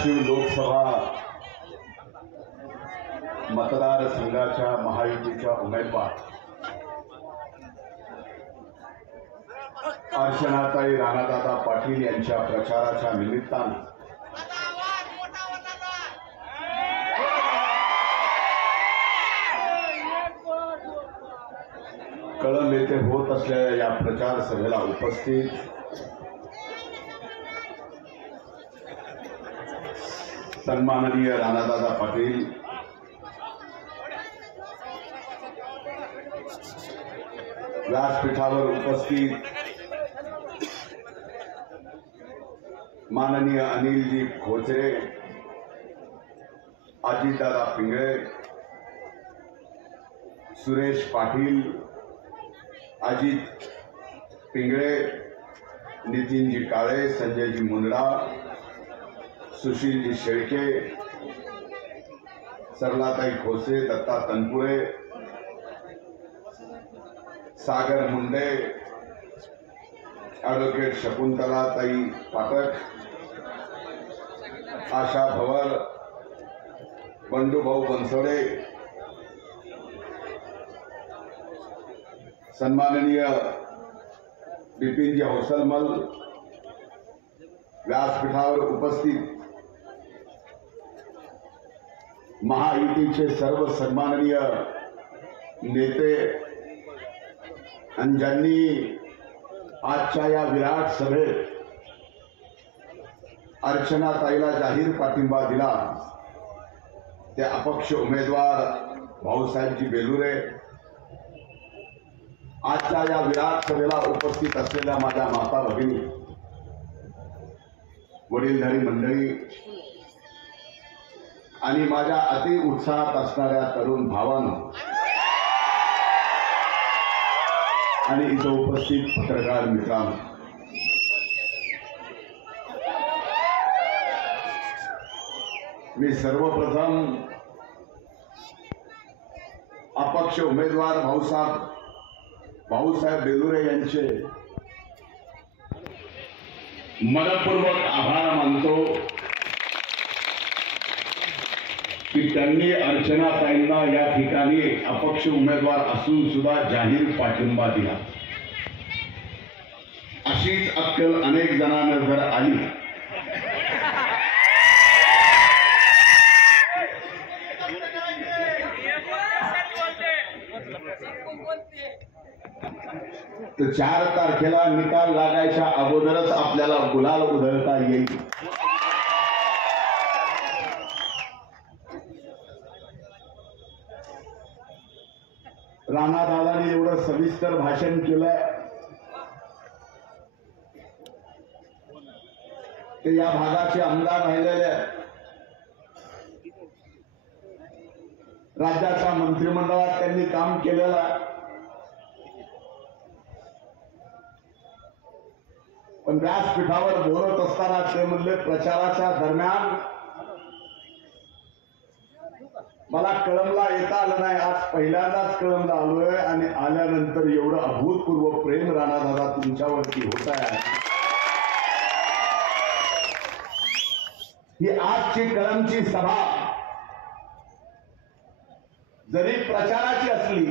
धाराशिव लोकसभा मतदारसंघाच्या महायुतीच्या उमेदवार अर्चनाताई राणादादा पाटील यांच्या प्रचाराच्या निमित्ताने कळंब येथे होत असलेल्या या प्रचार सभेला उपस्थित सन्माननीय राणादादा पाटील, व्यासपीठावर उपस्थित माननीय अनिलजी खोचरे, अजितदादा पिंगळे, सुरेश पाटील, अजित पिंगळे, नितीनजी काळे, संजयजी मुंदडा, सुशीलजी शेळके, सरलाताई खोसे, दत्ता तनपुरे, सागर मुंडे, ॲडव्होकेट शकुंतलाताई पाठक, आशा भवर, बंडूभाऊ बनसोडे, सन्माननीय बिपिनजी हौसलमल, व्यासपीठावर उपस्थित महायुतीचे सर्व सन्माननीय नेते आणि ज्यांनी आजच्या या विराट सभेत अर्चनाताईला जाहीर पाठिंबा दिला, ते अपक्ष उमेदवार भाऊसाहेबजी बेलुरे, आजच्या या विराट सभेला उपस्थित असलेल्या माझ्या माता भगिनी, वडीलधारी मंडळी आणि माझ्या अति उत्साहात असणाऱ्या तरुण भावांनो आणि इथं उपस्थित पत्रकार मित्रांनो, मी सर्वप्रथम अपक्ष उमेदवार भाऊसाहेब बेलुरे यांचे मनपूर्वक आभार मानतो की त्यांनी अर्चनाताईंना या ठिकाणी अपक्ष उमेदवार असून सुद्धा जाहीर पाठिंबा दिला. अशीच अक्कल अनेक जणांना जर आली तर 4 तारखेला निकाल लागायच्या अगोदरच आपल्याला गुलाल उधळता येईल. राणादादांनी एवढं सविस्तर भाषण केलंय, ते या भागाचे आमदार राहिलेले आहेत, राज्याच्या मंत्रिमंडळात त्यांनी काम केलेलं आहे, पण व्यासपीठावर बोलत असताना ते म्हणले प्रचाराच्या दरम्यान मला कळंबला येता आलं नाही, आज पहिल्यांदाच कळंबला आलोय आणि आल्यानंतर एवढं अभूतपूर्व प्रेम राणादादा तुमच्यावरती होत आहे. ही आजची कळंबची सभा जरी प्रचाराची असली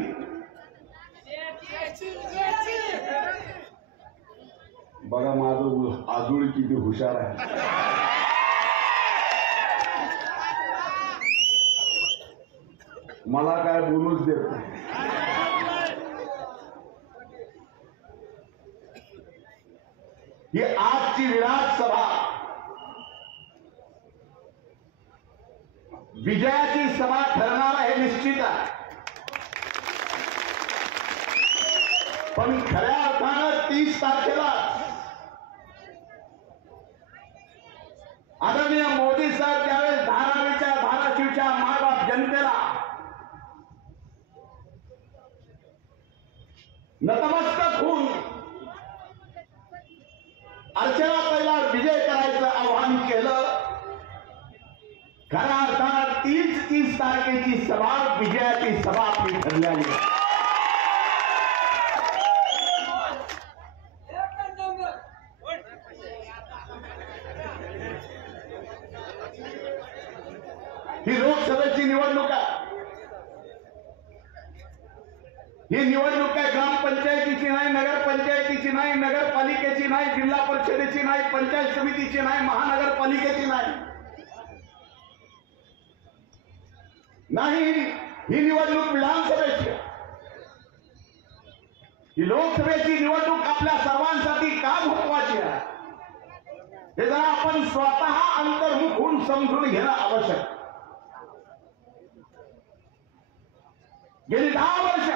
बघा माझं आजूळ किती हुशार आहे. मला काय बोलूच देत नाही. ही आजची विराट सभा विजयाची सभा ठरणार हे निश्चित आहे, पण खऱ्या अर्थानं 30 तारखेला आदरणीय मोदी साहेब त्यावेळेस धाराशिवच्या मायबाप जनतेला नतमस्तक होऊन अर्चनाताईला विजय करायचं आवाहन केलं. खऱ्या अर्थानं 30 तारखेची सभा विजयाची सभा आपली ठरलेली आहे. सरपंचाची निवडणूक आहे. ही निवडणूक आहे ग्रामपंचायतीची नाही, नगरपंचायतीची नाही, नगरपालिकेची नाही, जिल्हा परिषदेची नाही, पंचायत समितीची नाही, महानगरपालिकेची नाही. ही निवडणूक विधानसभेची. ही लोकसभेची निवडणूक आपल्या सर्वांसाठी का महत्वाची आहे हे जरा आपण स्वतः अंतर्मुख होऊन समजून घेणं आवश्यक. गेली 10 वर्ष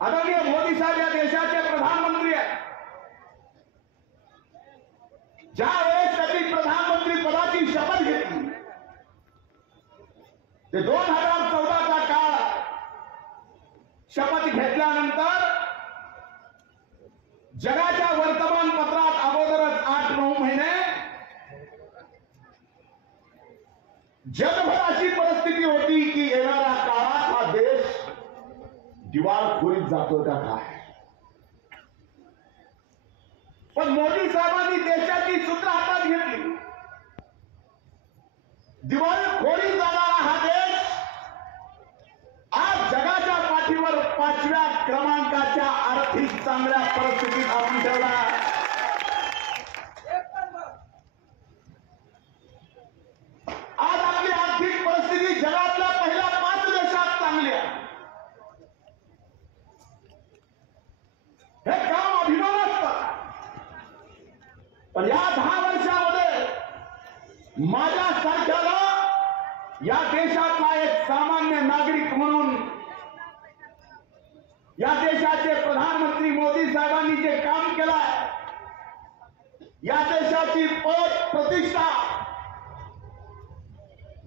आदरणीय मोदी साहेब या देशाचे प्रधानमंत्री आहेत. ज्या वेळेस त्यांनी प्रधानमंत्री पदाची शपथ घेतली ते 2014चा काळ. शपथ घेतल्यानंतर जगाच्या वर्तमानपत्रात अगोदरच 8-9 महिने जगभर अशी परिस्थिती होती की येणाऱ्या काळात हा देश दिवाळखोरीत जातो का काय. पण मोदी साहेबांनी देशाची सूत्र हातात घेतली. दिवाळखोरीत जाणारा हा देश आज जगाच्या पाठीवर 5व्या क्रमांकाच्या आर्थिक चांगल्या परिस्थितीत आणून ठेवला. आज आपली आर्थिक परिस्थिती जगातल्या पहिल्या 5 देशात चांगली आहे. हे काम अभिमानास्पद. पण या 10 वर्षामध्ये माझ्यासारख्याला या देशातला एक सामान्य नागरिक म्हणून या देशाचे प्रधानमंत्री मोदी साहेबांनी जे काम केलंय, या देशाची पद प्रतिष्ठा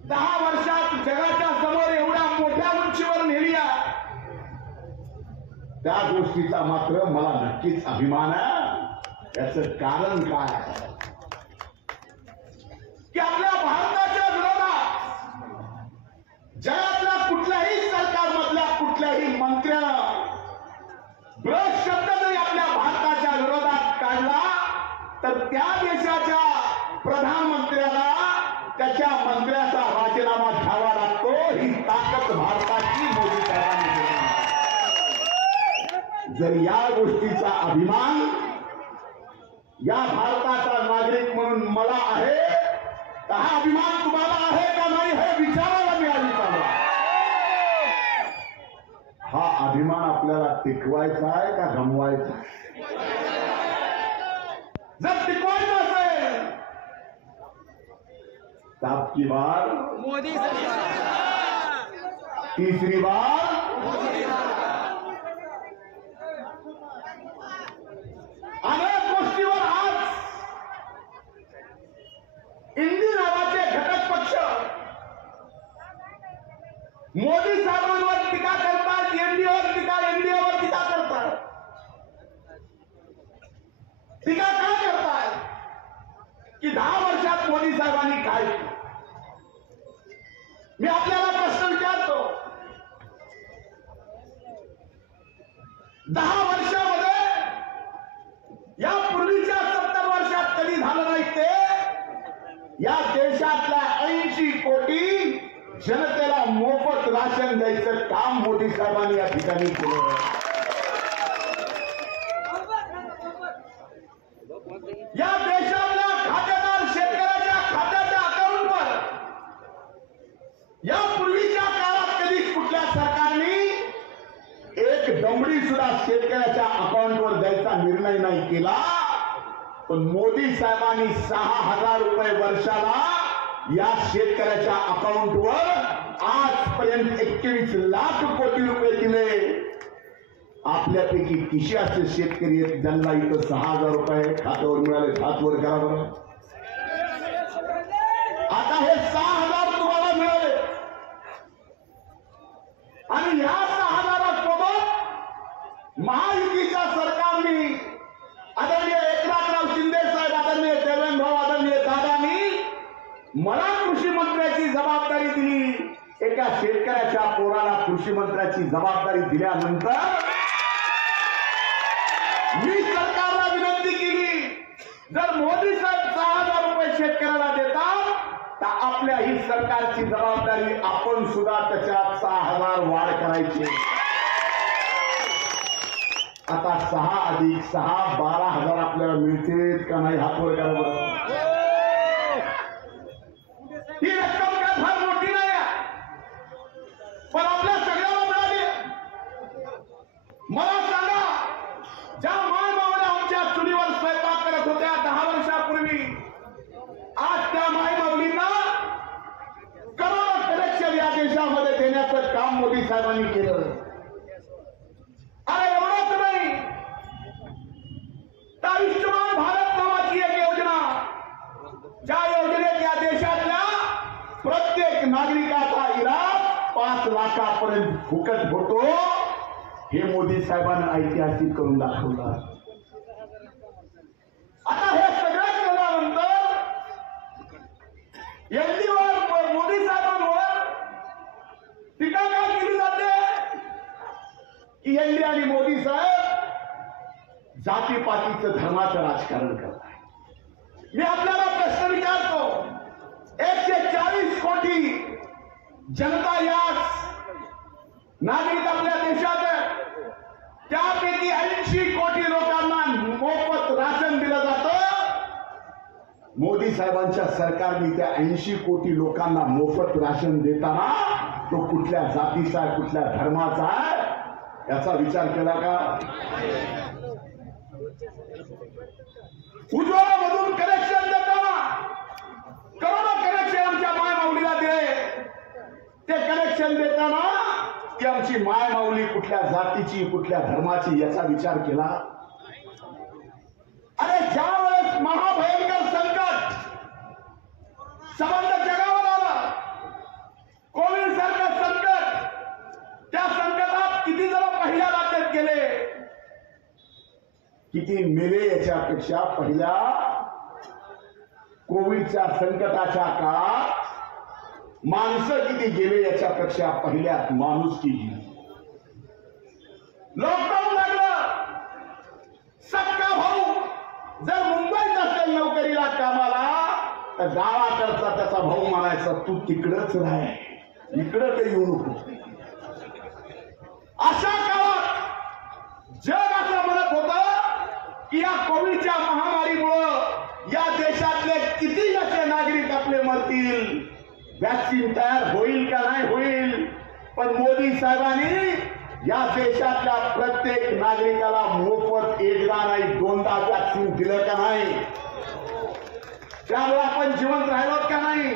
10 वर्षात जगाच्या समोर एवढ्या मोठ्या उंचीवर नेली आहे. त्या गोष्टीचा मात्र मला नक्कीच अभिमान आहे. याचं कारण काय आहे की आपल्या भारताच्या विरोधात जगातल्या कुठल्याही सरकारमधल्या कुठल्याही मंत्र्यानं ब्रश शब्द जरी आपल्या भारताच्या विरोधात काढला तर त्या देशाच्या प्रधानमंत्र्याला त्याच्या मंत्र्याचा राजीनामा घ्यावा लागतो. ही ताकद भारताची मोदी साहेबांनी दिली. जर या गोष्टीचा अभिमान या भारताचा नागरिक म्हणून मला आहे तर हा अभिमान तुम्हाला आहे का नाही हे विचारायला मिळाली चालू. हा अभिमान आपल्याला टिकवायचा आहे का गमवायचा आहे. जर टिकवायचा असेल तर आपकी बार मोदी सरकार, तीसरी बार मोदी सरकार. अनेक गोष्टीवर आज इंडी नावाचे घटक पक्ष मोदी साहेबांवर टीका करतात, एनडीएवर टीका करतात. टीका काय करतात की 10 वर्षात मोदी साहेबांनी काय केलं. मी आपल्याला प्रश्न विचारतो, 10 वर्षामध्ये यापूर्वीच्या 70 वर्षात कधी झालं नाही ते या देशातल्या 80 कोटी जनतेला मोफत राशन द्यायचं काम मोदी साहेबांनी या ठिकाणी केलं. या देशातल्या खातेदार शेतकऱ्याच्या खात्याच्या अकाउंटवर यापूर्वीच्या काळात कधी कुठल्या सरकारने एक दमडी सुद्धा शेतकऱ्याच्या अकाउंटवर द्यायचा निर्णय नाही केला. पण मोदी साहेबांनी 6,000 रुपये वर्षाला या शेतकऱ्याच्या अकाउंटवर आजपर्यंत 21 लाख कोटी रुपये दिले. आपल्यापैकी किती असे शेतकरी आहेत ज्यांना इथं 6,000 रुपये खात्यावर मिळाले. हात वर करा बरं. आता हे 6,000 तुम्हाला मिळाले आणि या 6,000सोबत महायुतीच्या सरकारने आदरणीय एकनाथराव शिंदे साहेब, आदरणीय देवेंद्र, आदरणीय दादांनी मला कृषी मंत्र्याची जबाबदारी दिली. एका शेतकऱ्याच्या पोराला कृषी मंत्र्याची जबाबदारी दिल्यानंतर मी सरकारला विनंती केली, जर मोदी साहेब 6,000 रुपये शेतकऱ्याला देतात तर आपल्या ही सरकारची जबाबदारी आपण सुद्धा त्याच्यात 6,000 वाढ करायची. आता 6 अधिक 6 12,000 आपल्याला मिळतील का नाही हात वर करा बरं. ही रक्कम काय फार मोठी नाही आहे, पण आपल्या सगळ्याला मिळाली. मला सांगा, ज्या माय मावल्या आमच्या चुलीवर स्वयंपाक करत होत्या 10 वर्षापूर्वी, आज त्या माय माऊलींना करोडो कलेक्शन या देशामध्ये देण्याचं काम मोदी साहेबांनी केलं. अरे एवढंच नाही, तर आयुष्यमान भारत नावाची एक योजना, ज्या योजनेत या देशातल्या प्रत्येक नागरिकाचा इलाज 5 लाखापर्यंत फुकट होतो, हे मोदी साहेबांनी ऐतिहासिक करून दाखवलं. आता हे सगळं केल्यानंतर एनडीवर मोदी साहेबांवर टीका काय केली जाते की एनडी आणि मोदी साहेब जातीपातीचं धर्माचं राजकारण करताय. मी आपल्याला प्रश्न विचारतो, 140 कोटी जनता या नागरिक आपल्या देशात आहे, त्यापैकी 80 कोटी लोकांना मोफत राशन दिलं जातं. मोदी साहेबांच्या सरकारने त्या 80 कोटी लोकांना मोफत राशन देताना तो कुठल्या जातीचा आहे, कुठल्या धर्माचा आहे, याचा विचार केला का? उज्ज्वलामधून कनेक्शन देताना करोडो कनेक्शन आमच्या माय माऊलीला दिले. ते कनेक्शन देताना की आमची माय माऊली कुठल्या जातीची, कुठल्या धर्माची, याचा विचार केला? अरे ज्या वेळेस महाभयंकर संकट संबंध जगावर आलं, कोविड सारखं संकट, त्या संकटात किती जण पहिल्या लाटेत गेले, किती मेले, याच्यापेक्षा पहिल्या कोविडच्या संकटाच्या काळात माणसं किती गेले याच्यापेक्षा पहिल्यात माणुसकी गेली. लॉकडाऊन लागलं, सक्का भाऊ जर मुंबईत असेल नोकरीला कामाला, तर गावाकडचा त्याचा भाऊ म्हणायचा तू तिकडच राह, इकडं काही येऊ नको. अशा काळात जग असं म्हणत होतं की या कोविडच्या महामारीमुळं या देशातले किती असे नागरिक आपले मरतील, वॅक्सिन तयार होईल का नाही होईल. पण मोदी साहेबांनी या देशातल्या प्रत्येक नागरिकाला मोफत एकदा नाही 2दा वॅक्सिन दिलं का नाही, त्यामुळे आपण जिवंत राहिलो का नाही.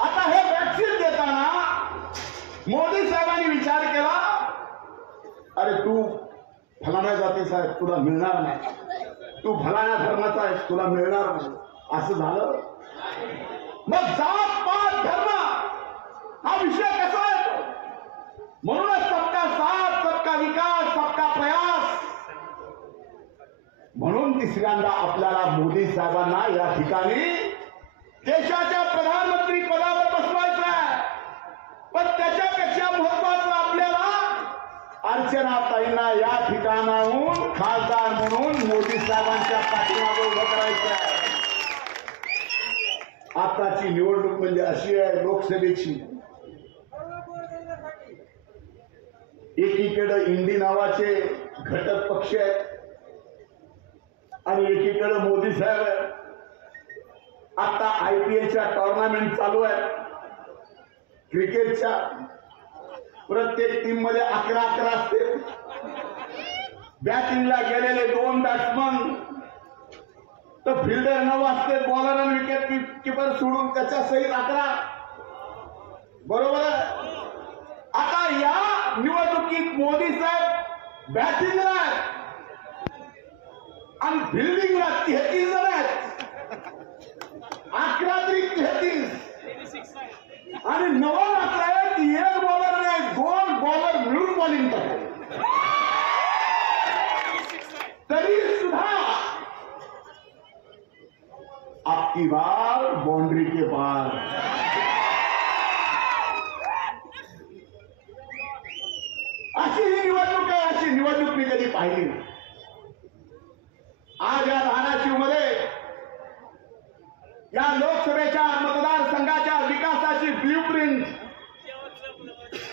आता हे वॅक्सिन देताना मोदी साहेबांनी विचार केला, अरे तू फलाण्या जातीचा आहे तुला मिळणार नाही, तू फलाण्या धर्माचा आहेस तुला मिळणार नाही, असं झालं. मग जात पात धर्म हा विषय कसा आहे? म्हणूनच सबका साथ, सबका विकास, सबका प्रयास. म्हणून तिसऱ्यांदा आपल्याला मोदी साहेबांना या ठिकाणी देशाच्या प्रधानमंत्री पदावर बसवायचं आहे. पण त्याच्यापेक्षा महत्वाचं आपल्याला अर्चनाताईंना या ठिकाणाहून खासदार म्हणून मोदी साहेबांच्या पाठीमागे उभं करायचं आहे. आताची निवडणूक म्हणजे अशी आहे लोकसभेची, एकीकडे इंडी नावाचे घटक पक्ष आहेत आणि एकीकडे मोदी साहेब आहेत. आता IPLच्या टुर्नामेंट चालू आहे, क्रिकेटच्या प्रत्येक टीम मध्ये 11-11 असते. बॅटिंगला गेलेले 2 बॅट्समन, तर फिल्डर 9 असते, बॉलर आणि विकेट किपर सोडून त्याच्या सहित 11. बरोबर आहे. आता या निवडणुकीत मोदी साहेब बॅटिंगला आहेत आणि फिल्डिंगला 33 जण आहेत. 11 तरी 33 आणि 9 आहेत. 1 बॉलर नाही 2 बॉलर मिळून बॉलिंग करतात. तरी सुद्धा आपकी बार बाउंड्री के पार. अशी ही निवडणूक आहे. अशी निवडणूक मी कधी पाहिली नाही. आज या धाराशिव मध्ये या लोकसभेच्या मतदारसंघाच्या विकासाची ब्ल्यूप्रिंट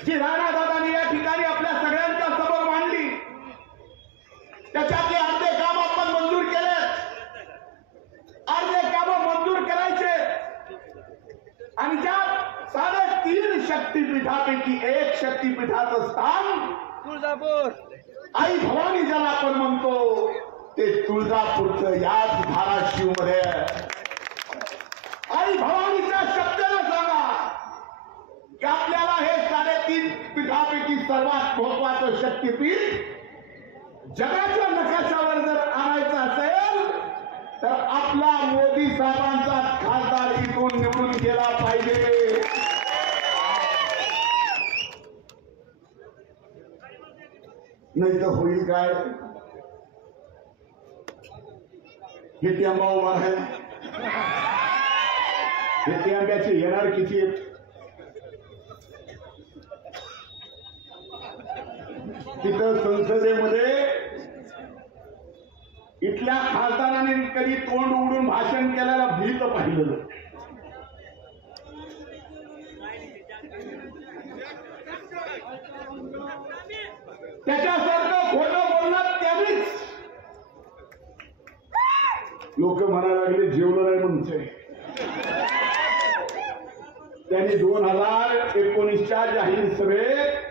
जी राणादादांनी या ठिकाणी आपल्या सगळ्यांच्या समोर मांडली, त्याच्यातले अर्धे काम आपण मंजूर केले, अर्धे काम मंजूर करायचे आणि ज्यात 3.5 शक्तीपीठापैकी एक शक्तीपीठाचं स्थान तुळजापूर आई भवानी ज्याला आपण म्हणतो ते तुळजापूरचं याच धाराशिव मध्ये. आई भवानीच्या शब्दाला सांगा की आपल्याला हे 3.5 पीठापैकी सर्वात महत्वाचं शक्तीपीठ जगाच्या नकाशावर जर आणायचं असेल तर आपला मोदी साहेबांचा खासदार इथून निवडून गेला पाहिजे. नाही तर होईल काय? हे टेंबा उभा आहे, हे टेंब्याचे येणार किती आहेत? तिथं संसदेमध्ये इथल्या खासदारांनी कधी तोंड उघडून भाषण केल्याला भीत पाहिलं. त्याच्यासारखं खोटं बोलणं त्यांनीच. लोक म्हणायला लागले जेवलं नाही म्हणते. त्यांनी 2019च्या जाहीर सभेत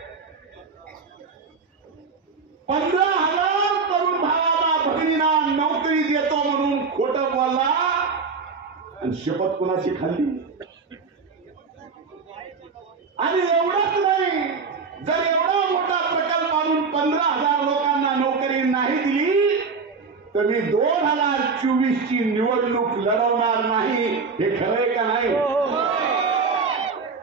15,000 तरुण भावाला भगिनींना नोकरी देतो म्हणून खोटं बोलला आणि शपथ कोणाची खाल्ली. आणि एवढंच नाही, जर एवढा मोठा प्रकल्प आणून 15,000 लोकांना नोकरी नाही दिली तर मी 2024 ची निवडणूक लढवणार नाही. हे खरंय का नाही?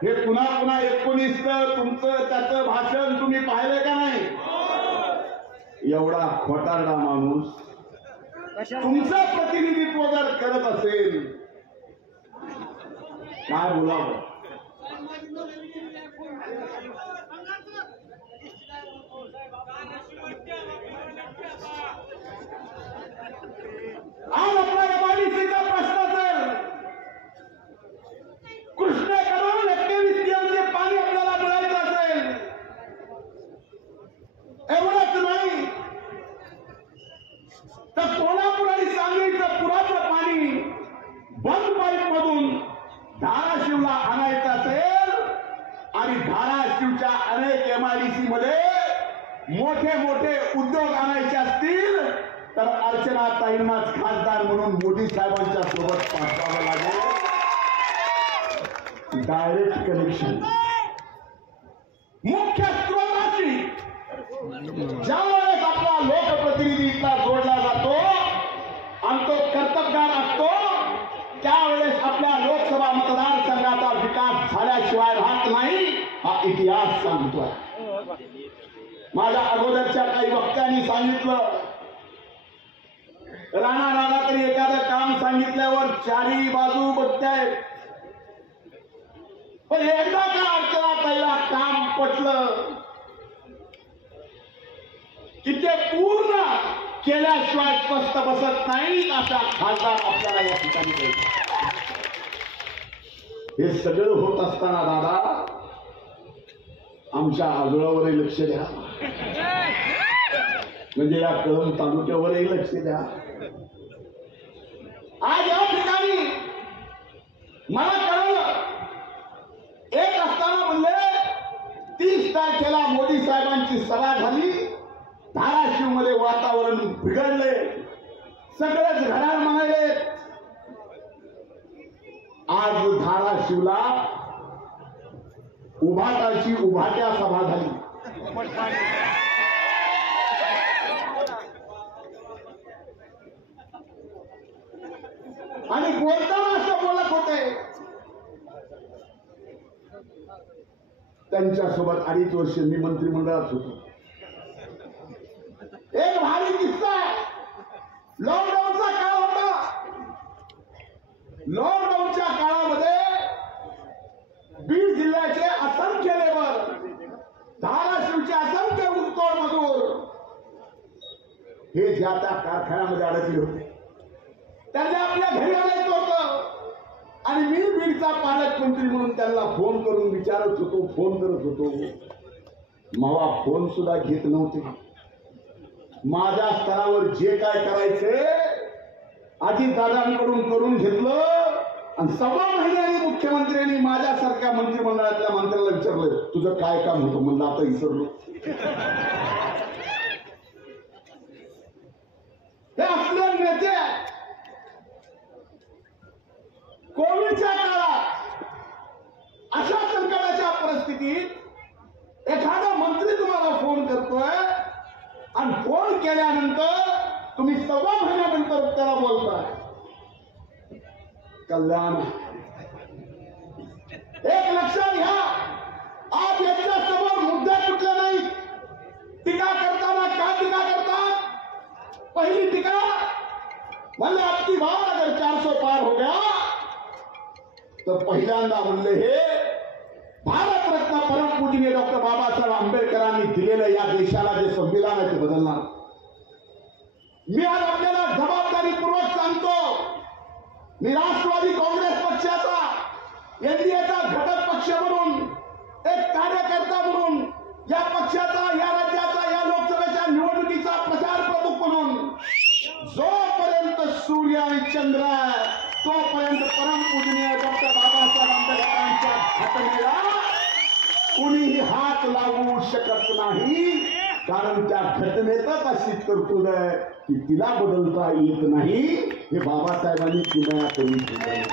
हे पुन्हा 19 तुमचं त्याचं भाषण तुम्ही पाहिलं का नाही? एवढा खोटारडा माणूस तुमचं प्रतिनिधित्व जर करत असेल काय बोलावं? आज आपला एमआयडीसीचा प्रश्न असेल, कृष्णेकडून 21 टीएमसी पाणी आपल्याला मिळायचं असेल, एवढंच नाही तर कोल्हापूर आणि सांगलीचं पुराचं पाणी बंद पाईप मधून धाराशिवला आणायचं असेल आणि धाराशिवच्या अनेक एमआयडीसी मध्ये मोठे मोठे उद्योग आणायचे असतील तर अर्चनाताईंनाच खासदार म्हणून मोदी साहेबांच्या सोबत पाठवावं लागेल. डायरेक्ट कनेक्शन मुख्य स्रोताशी ज्यावेळेस आपला लोकप्रतिनिधी इथला जोडला जातो आणि तो कर्तबगार असतो त्यावेळेस आपल्या लोकसभा मतदारसंघाचा विकास झाल्याशिवाय राहत नाही. हा इतिहास सांगतोय. माझ्या अगोदरच्या काही वक्त्यांनी सांगितलं राणा तरी एखादं काम सांगितल्यावर चारी बाजू बघतायत, पण एकदा का अर्चनाताईला काम पटलं की ते पूर्ण केल्याशिवाय स्पष्ट बसत नाही. असा खासदार आपल्याला या ठिकाणी मिळतो. हे सगळं होत असताना दादा आमच्या आजोळावरही लक्ष द्या, म्हणजे या कळंब तालुक्यावरही लक्ष द्या. आज या ठिकाणी मला कळलं एक असताना म्हणले 30 तारखेला मोदी साहेबांची सभा झाली, धाराशिव मध्ये वातावरण बिघडले, सगळेच घरात म्हणाले. आज धाराशिवला उभाटाची उभाट्या सभा झाली. आणि बोलताना असं बोलत होते. त्यांच्यासोबत 2.5 वर्ष मी मंत्रिमंडळात होतो. एक भारी किस्सा आहे. लॉकडाऊनचा काळ होता. लॉकडाऊनच्या काळामध्ये बीड जिल्ह्याचे असंख्य लेबर, धाराशिवचे असंख्य ऊसतोड मजूर हे ज्या त्या कारखान्यामध्ये अडकले होते. त्यांना आपल्या घरी आणायचं होतं. आणि मी बीडचा पालकमंत्री म्हणून त्यांना फोन करून विचारत होतो, फोन करत होतो. मावा फोन सुद्धा घेत नव्हते. माझ्या स्तरावर जे काय करायचे अजितदादांकडून करून घेतलं आणि 1.25 महिन्याने मुख्यमंत्र्यांनी माझ्यासारख्या मंत्रिमंडळातल्या मंत्र्याला विचारलं, तुझं काय काम होतं? म्हणलं आता विसरलो. हे असले नेते कोविडच्या काळात अशा संकटाच्या परिस्थितीत एखादा मंत्री तुम्हाला फोन करतोय आणि फोन केल्यानंतर तुम्ही 1.25 महिन्यानंतर त्याला बोलताय. कल्याण एक लक्षात घ्या, आज यांच्या समोर मुद्दे कुठले नाही. टीका करताना काय टीका करतात? पहली टीका म्हणले आपकी बार अगर 400 पार हो गया तर पहिल्यांदा म्हणले हे भारतरत्न परमपूजनीय डॉक्टर बाबासाहेब आंबेडकरांनी दिलेलं या देशाला जे संविधान आहे ते बदलणार. मी आज आपल्याला जबाबदारीपूर्वक सांगतो, मी राष्ट्रवादी काँग्रेस पक्षाचा एनडीएचा घटक पक्ष म्हणून एक कार्यकर्ता म्हणून या पक्षाचा, या राज्याचा, या लोकसभेच्या निवडणुकीचा प्रचार प्रमुख म्हणून जोपर्यंत सूर्य आणि चंद्र आहे तोपर्यंत परमपूजनीय डॉक्टर बाबासाहेब आंबेडकरांच्या घटनेला कुणीही हात लावू शकत नाही. कारण त्या घटनेतच अशी तरतूद आहे की तिला बदलता येत नाही. हे बाबासाहेबांनी किमया करून ठेवलं.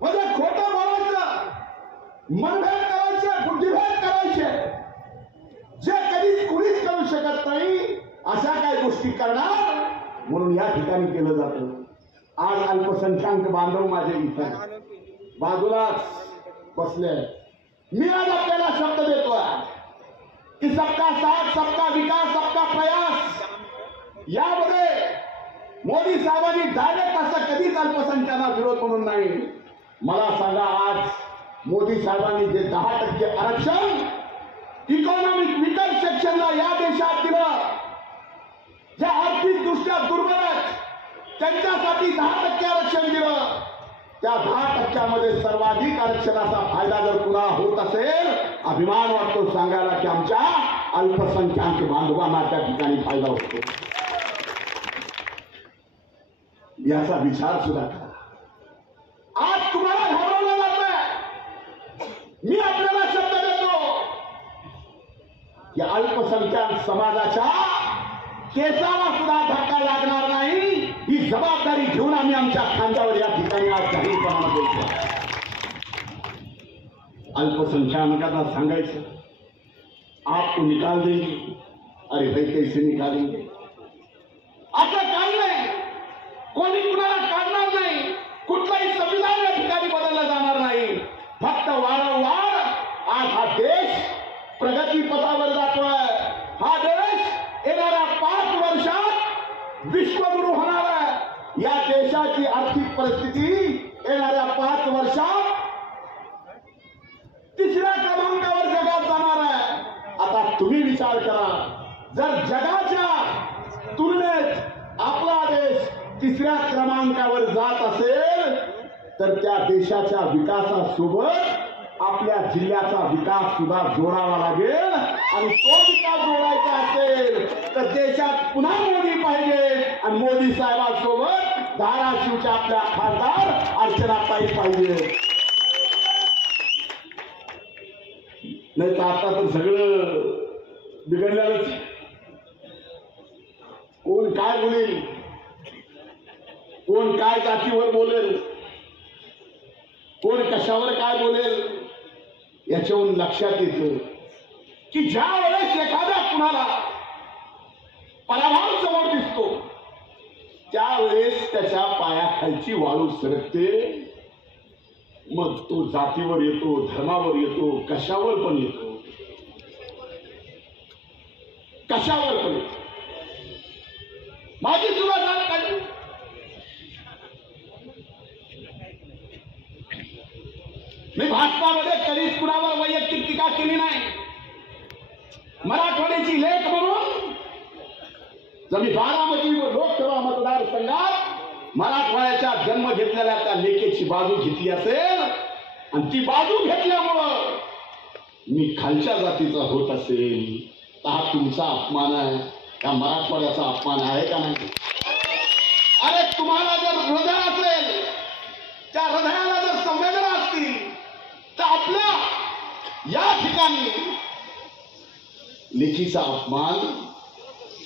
म्हणजे खोटं बोलायचं, मनभेद करायचे, बुद्धिभेद करायचे, जे कधीच कुणीच करू शकत नाही अशा काही गोष्टी करणार म्हणून या ठिकाणी केलं जातं. आज अल्पसंख्याक बांधव माझे इथं बाजूलाच बसले. मी आज आपल्याला शब्द देतोय की सबका साथ, सबका विकास, सबका प्रयास यामध्ये मोदी साहेबांनी डायरेक्ट असं कधीच अल्पसंख्याकांना विरोध म्हणून नाही. मला सांगा, आज मोदी साहेबांनी जे 10% आरक्षण इकॉनॉमिक विकर सेक्शनला या देशात दिलं, ज्या आर्थिकदृष्ट्या दुर्बल आहेत त्यांच्यासाठी 10% आरक्षण दिलं, त्या 10% सर्वाधिक आरक्षणाचा फायदा जर कुणा होत असेल, अभिमान वाटतो सांगायला की आमच्या अल्पसंख्याक बांधवांना त्या ठिकाणी फायदा होतो. याचा विचार सुद्धा करा. आज तुम्हाला घाबरवलं जातंय. मी आपल्याला शब्द देतो की अल्पसंख्याक समाजाच्या केसाला सुद्धा धक्का लागणार नाही. ही जबाबदारी घेऊन आम्ही आमच्या खांद्यावर या ठिकाणी आज जाहीरपणाने बोलतो. अल्पसंख्याकांना सांगायचं, आप तो निकाल देंगे, अरे भाई कैसे निकालेंगे? असं काही नाही, कोणी कुणाला काढणार नाही, कुठलाही संविधान या ठिकाणी बदललं जाणार नाही. फक्त वारंवार आज हा देश प्रगतीपथावर जातोय. हा देश येणाऱ्या 5 वर्षात विश्वगुरु होणार आहे. या देशाची आर्थिक परिस्थिती येणाऱ्या 5 वर्षात 3ऱ्या क्रमांकावर जगात जाणार आहे. आता तुम्ही विचार करा, जर जगाच्या तुलनेत आपला देश 3ऱ्या क्रमांकावर जात असेल तर त्या देशाच्या विकासासोबत आपल्या जिल्ह्याचा विकास सुद्धा जोडावा लागेल. आणि तो विकास जोडायचा असेल तर देशात पुन्हा मोदी पाहिजे आणि मोदी साहेबांसोबत धाराशिवच्या आपल्या खासदार अर्चनाताई पाहिजे. नाही तर आता तर सगळं बिघडलेलंच. कोण काय बोलेल, कोण काय जातीवर बोलेल, कोण कशावर काय बोलेल, याच्यावरून लक्षात येतं की ज्या वेळेस एखाद्या कुणाला पराभव समोर दिसतो त्यावेळेस त्याच्या पायाखालची वाळू सरकते. मग तो जातीवर येतो, धर्मावर येतो, कशावर पण येतो, कशावर पण येतो. माझी सुरुवात काढली. मी भाजपामध्ये कधीच कुणावर वैयक्तिक टीका केली नाही. मराठवाड्याची लेख म्हणून जर मी बारामती लोकसभा मतदारसंघात मराठवाड्याच्या जन्म घेतलेल्या त्या लेखेची बाजू घेतली असेल आणि ती बाजू घेतल्यामुळं मी खालच्या जातीचा होत असेल तर हा तुमचा अपमान आहे, त्या मराठवाड्याचा अपमान आहे का नाही? अरे तुम्हाला जर हृदय असेल, त्या हृदयाला जर संवेदना असतील तर आपल्या या ठिकाणी लेखीचा अपमान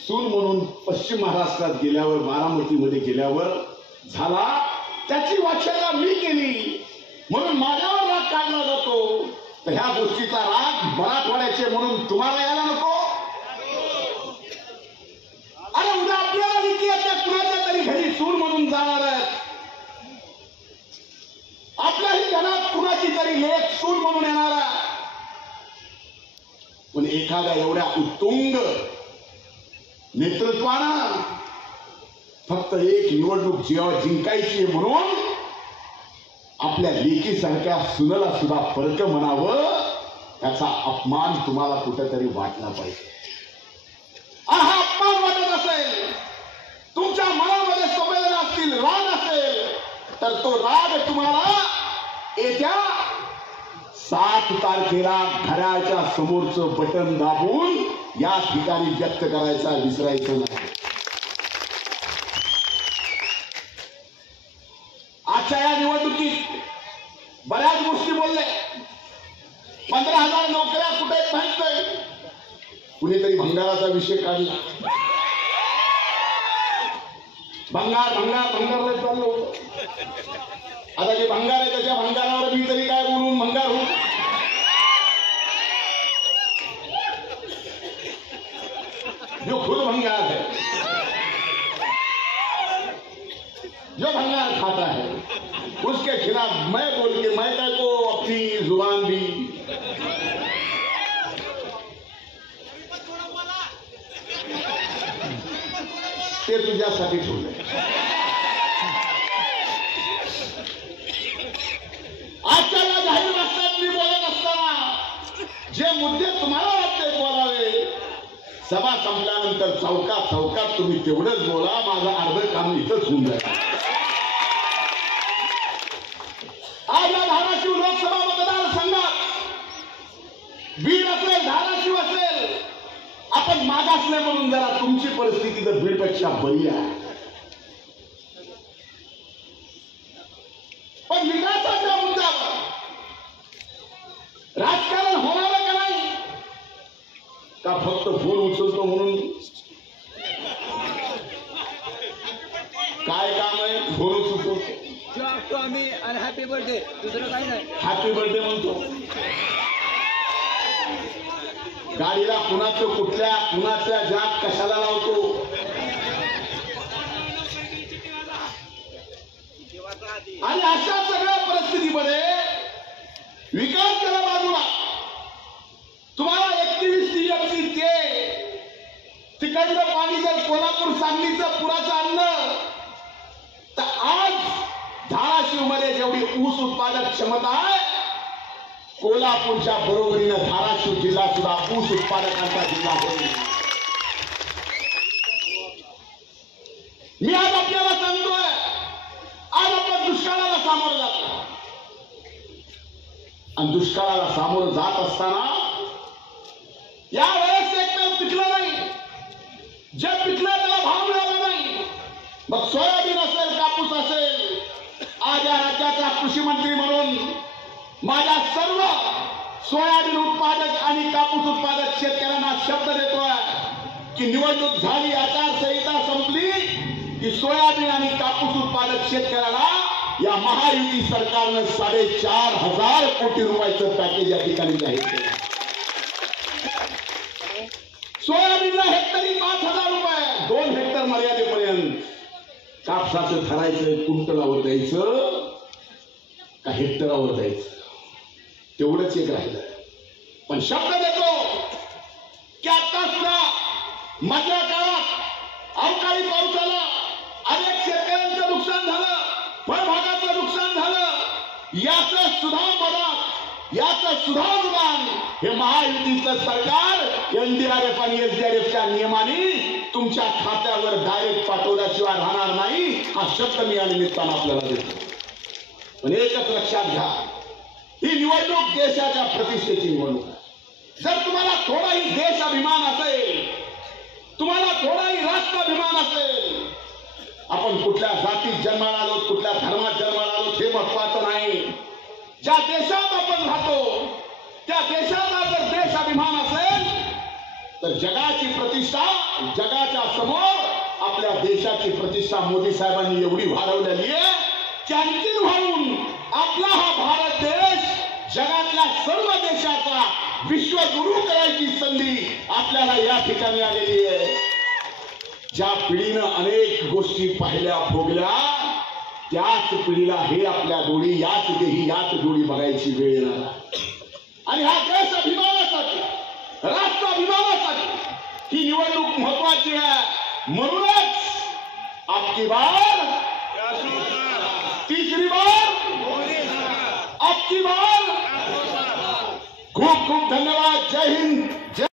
सून म्हणून पश्चिम महाराष्ट्रात गेल्यावर, बारामतीमध्ये गेल्यावर झाला, त्याची वाच्यता मी केली म्हणून माझ्यावर राग काढला जातो. तर ह्या गोष्टीचा राग मराठवाड्याचे म्हणून तुम्हाला यायला नको? अरे उद्या आपल्याला भीती आहे, त्या कुणाच्या तरी घरी सून म्हणून जाणार आहेत, आपल्याही घरात कुणाची तरी लेक सून म्हणून येणार आहे. पण एखाद्या एवढ्या उत्तुंग नेतृत्वानं फक्त एक निवडणूक जेव्हा जिंकायची म्हणून आपल्या लेकीसारख्या सुनला सुद्धा परक म्हणावं, याचा अपमान तुम्हाला कुठेतरी वाटला पाहिजे. हा अपमान वाटत असेल, तुमच्या मनामध्ये संवेदना असतील, राग असेल, तर तो राग तुम्हाला येत्या 7 तारखेला घड्याळाच्या समोरचं बटन दाबून या ठिकाणी व्यक्त करायचा विसरायचं नाही. आजच्या या निवडणुकीत बऱ्याच गोष्टी बोलले. 15,000 नोकऱ्या कुठे माहित नाही, कुणीतरी भंगाराचा विषय काढला. भंगार भंगार भंगार चाललो. आता जे भंगार आहे त्याच्या भंगारावर मी तरी काय बोलून भंगार होऊ? जो खुद भंगार है, जो भंगार खाता है, उसके खिलाफ मैं बोल के मैं क्या को अपनी जुबान भी ते तुझ्यासाठी ठेवलंय. आजच्या या जाहीर भाषणात मी बोलत असताना जे मुद्दे तुम्हाला वाटते बोलावे, सभा संपल्यानंतर चौकात चौकात तुम्ही तेवढंच बोला, माझं अर्ध काम इथंच होऊन जाईल. आज या धाराशिव लोकसभा मतदारसंघात बीड असेल, धाराशिव असेल, आपण मागासले म्हणून जरा तुमची परिस्थिती तर बीडपेक्षा बरी आहे. पण विकासाच्या मुद्द्यावर राजकारण होणार का नाही? का फक्त फोन उचलतो म्हणून काय काम आहे? फोन उचलतो आम्ही आणि हॅपी बर्थडे, दुसरं काही नाही. हॅपी बर्थडे म्हणतो. गाडीला कुणाच्या जात कशाला लावतो? आणि अशा सगळ्या परिस्थितीमध्ये विकास करा बाजूला. तुम्हाला 31 TMC तिकडलं पाणी जर कोल्हापूर सांगलीचं पुराचं आणलं तर आज धाराशिव मध्ये जेवढी ऊस उत्पादक क्षमता आहे, कोल्हापूरच्या बरोबरीनं धाराशिव जिल्हा सुद्धा ऊस उत्पादकांचा जिल्हा होईल. मी आज आपल्याला सांगतोय, आज आपण दुष्काळाला सामोरं जातो आणि दुष्काळाला सामोरं जात असताना यावेळेस एकतर पिकलं नाही, जे पिकलं त्याला भाव मिळाला नाही. मग सोयाबीन असेल, कापूस असेल, आज या राज्याचा कृषी मंत्री म्हणून माझ्या सर्व सोयाबीन उत्पादक आणि कापूस उत्पादक शेतकऱ्यांना शब्द देतोय की निवडणूक झाली, आचारसंहिता संपली की सोयाबीन आणि कापूस उत्पादक शेतकऱ्याला या महायुती सरकारनं 4,500 कोटी रुपयाचं पॅकेज या ठिकाणी जाहीर केलं. सोयाबीनला हेक्टरी 5,000 रुपये, 2 हेक्टर मर्यादेपर्यंत. कापसाचं ठरायचं कुंटलावर द्यायचं का हेक्टरावर द्यायचं, तेवढंच एक राहिलं. पण शब्द देतो की आता सुद्धा मधल्या काळात अवकाळी पावसाला अनेक शेतकऱ्यांचं नुकसान झालं, फळबागाचं नुकसान झालं. याचं सुद्धा मदत, याचं सुद्धा अनुदान हे महायुतीचं सरकार NDRF आणि SDRFच्या नियमाने तुमच्या खात्यावर डायरेक्ट पाठवल्याशिवाय राहणार नाही, हा शब्द मी या निमित्तानं आपल्याला देतो. पण एकच लक्षात घ्या, ही निवडणूक देशाच्या प्रतिष्ठेची निवडणूक आहे. जर तुम्हाला थोडाही देश अभिमान असेल, तुम्हाला थोडाही राष्ट्राभिमान असेल, आपण कुठल्या जातीत जन्माला आलो, कुठल्या धर्मात जन्माला आलो हे महत्वाचं नाही. ज्या देशात आपण राहतो त्या देशाचा जर देश अभिमान असेल तर जगाची प्रतिष्ठा, जगाच्या समोर आपल्या देशाची प्रतिष्ठा मोदी साहेबांनी एवढी वाढवलेली आहे की आणखीन वाढवून आपला हा भारत देश जगातल्या सर्व देशाचा विश्वगुरु करायची संधी आपल्याला या ठिकाणी आलेली आहे. ज्या पिढीनं अनेक गोष्टी पाहिल्या भोगल्या त्याच पिढीला हे आपल्या जोडी, याच देही याच जोडी बघायची वेळ येणार आहे. आणि हा देश अभिमानासाठी, राष्ट्र अभिमानासाठी ही निवडणूक महत्वाची आहे. म्हणूनच आपकी बार, तीसरी बार, आपकी बार. खूप खूप धन्यवाद. जय हिंद. जय